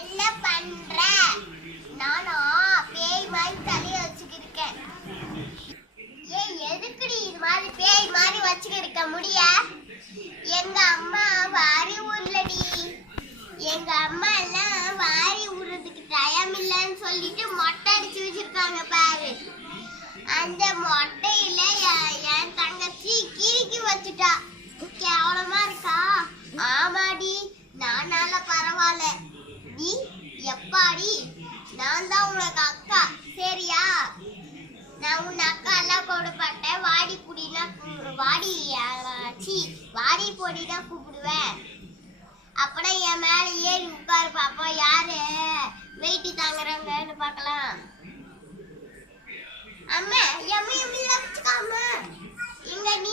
என்ன பண்ற? நானா பேய் மாதிரி தலைய வச்சுக்கிருக்கேன். ஏய் எதுக்குடி இது மாதிரி பேய் மாதிரி வச்சுக்கிருக்க முடிய? எங்க அம்மா வாரி ஊர்லடி. எங்க அம்மா எல்லாம் வாரி ஊறதுக்கு டைம் இல்லைன்னு சொல்லிட்டு மொட்டை அடிச்சு வச்சிருக்காங்க பாரு. அந்த மொட்டையில என் தங்கச்சி கிறுக்கி வச்சுட்டா. கேவலமா இருக்கா? ஆமாடி, நானால பரவாயில்ல. நீ எப்பாடி? நான் தான் உனக்கு அக்கா, சரியா? நான் உன் அக்கா எல்லாம் கொடுப்பட்டேன். வாடி புடினா வாடி பொடினா கூப்பிடுவேன். அப்பனா என் மேல ஏறி உட்காரு பாப்போம், யாரு வெயிட்டு தாங்குறாங்கன்னு பார்க்கலாம். அம்மா எம்ம எம்மி வச்சுக்காம இங்க நீ